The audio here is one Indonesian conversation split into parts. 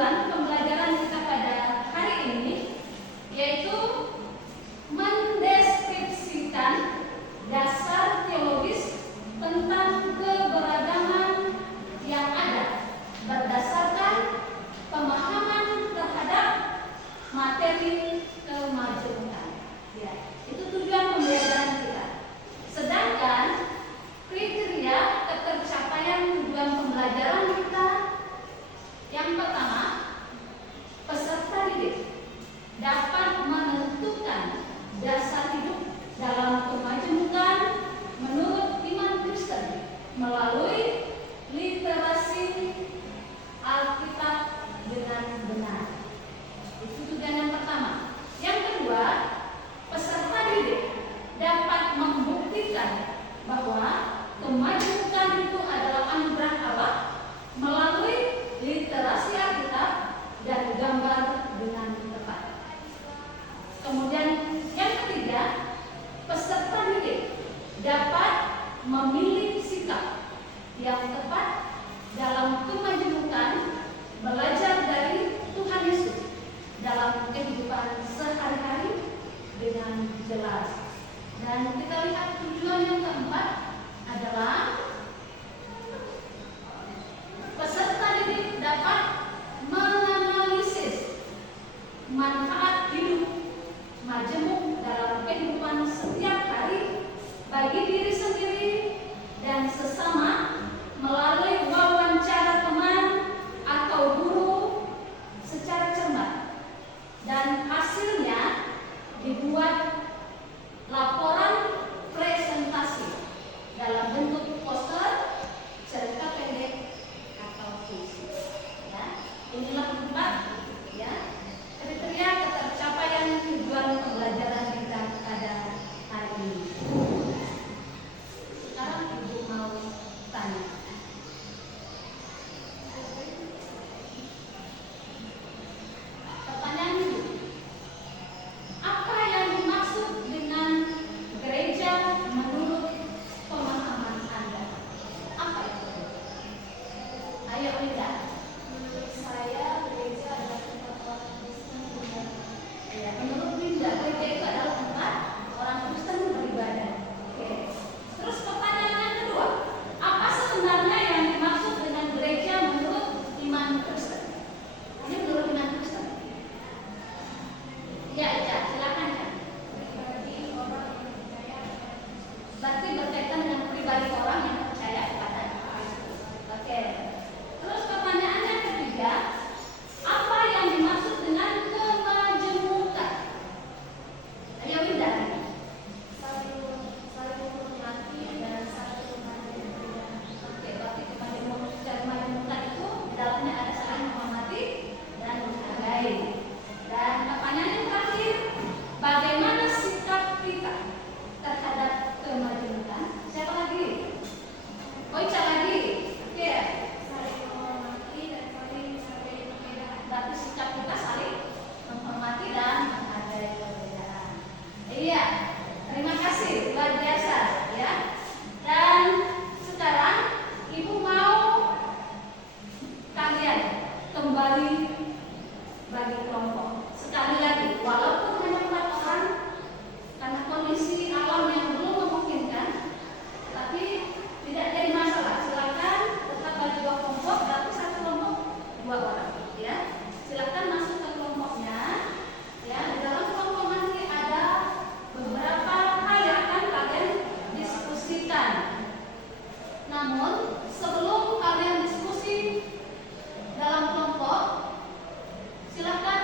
tujuan pembelajaran kita pada hari ini yaitu mendeskripsikan dasar teologis tentang keberagaman yang ada berdasarkan pemahaman terhadap materi kemajemukan. Ya, itu tujuan pembelajaran kita. Sedangkan kriteria ketercapaian tujuan pembelajaran kita yang pertama, peserta didik dapat menentukan dasar hidup dalam kemajemukan menurut iman Kristen melalui literasi Alkitab dengan benar. Itu tujuan yang pertama. Yang kedua, peserta didik dapat membuktikan bahwa kemajemukan itu adalah anugerah Allah melalui literasi Alkitab dan gambar dengan tepat. Kemudian yang ketiga, peserta didik dapat memilih sikap yang tepat dalam kemajemukan belajar dari Tuhan Yesus dalam kehidupan sehari-hari dengan jelas. Dan kita lihat tujuan yang keempat adalah peserta didik dapat menganalisis manfaat hidup majemuk dalam kehidupan setiap hari bagi diri sendiri dan sesama melalui wawancara teman atau guru secara cermat, dan hasilnya dibuat laporan presentasi dalam bentuk poster, cerita pendek atau puisi. Ya, inilah 4 ya kriteria ketercapaian tujuan pembelajaran kita pada hari ini. Sekarang Ibu mau tanya. Pertanyaan Ibu, apa yang dimaksud dengan gereja menurut pemahaman Anda? Apa itu? Ayo Linda. Menurut saya, gereja adalah tempat orang Kristen beribadah. Ya, menurut Linda, gereja itu adalah tempat orang Kristen beribadah. Oke. Terus pertanyaan yang kedua, apa sebenarnya yang dimaksud dengan gereja menurut iman Kristen? Ini menurut iman Kristen. Ya, Ica, silakan ya. Pribadi orang yang percaya kepada Kristus. Berarti berkaitan dengan pribadi orang yang percaya kepada Kristus. Oke. Terus pertanyaan yang ketiga, apa yang dimaksud dengan kemajemukan? Ayo Winda. Saling menghormati dan saling menghargai. Oke, berarti kemajemukan itu di dalamnya ada saling menghormati dan menghargai. Dan pertanyaan yang terakhir, bagaimana sikap kita terhadap kemajemukan? Siapa lagi? Oh, Ica lagi. Oke. Saling menghormati dan saling menghargai perbedaan. Berarti sikap kita saling menghormati dan menghargai perbedaan. Iya, terima kasih, luar biasa ya. Dan sekarang Ibu mau kalian kembali bagi kelompok. Sekali lagi, walaupun hanya 4 orang, karena kondisi alam yang belum memungkinkan, tapi tidak jadi masalah. Silakan tetap bagi 2 kelompok, berarti 1 kelompok 2 orang. Ya, silakan masuk ke kelompoknya. Ya, di dalam kelompok nanti ada beberapa hal yang akan kalian diskusikan. Namun sebelum kalian diskusi dalam kelompok, silakan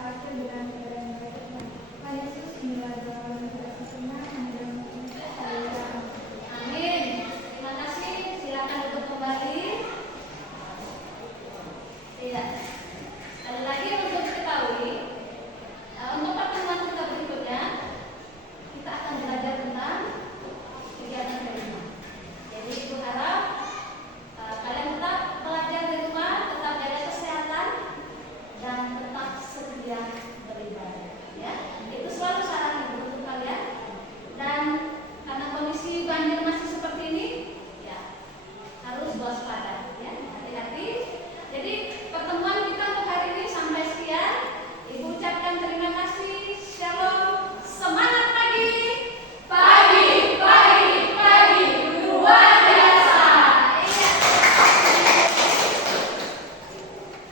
harusnya benar